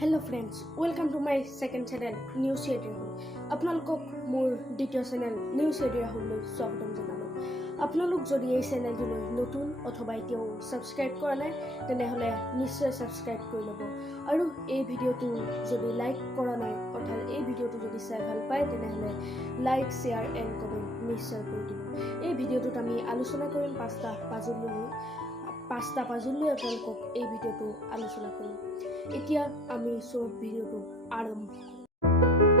Hello friends, welcome to my second channel News Shade Rahul. আপোনালোকক মোৰ দ্বিতীয় channel News Shade Rahulলৈ স্বাগতম জনালোঁ। আপোনালোক যদি এই চেনেলটোলৈ নতুন অথবা এতিয়াও সাবস্ক্ৰাইব কৰা নাই তেনেহলে নিশ্চয় সাবস্ক্ৰাইব কৰি ল'ব আৰু এই ভিডিঅ'টো যদি লাইক কৰা নাই অৰ্থাৎ এই ভিডিঅ'টো যদি চাই ভাল পায় তেনেহলে লাইক শেয়াৰ এণ্ড কমেণ্ট নিশ্চয় কৰি দিব। এই ভিডিঅ'টোত আমি আলোচনা কৰিম পাঁচটা পাজললৈ আপোনালোকক এই ভিডিঅ'টো আলোচনা কৰিম। এতিয়া আমি সব ভিডিঅ'টো আৰম্ভ কৰিম।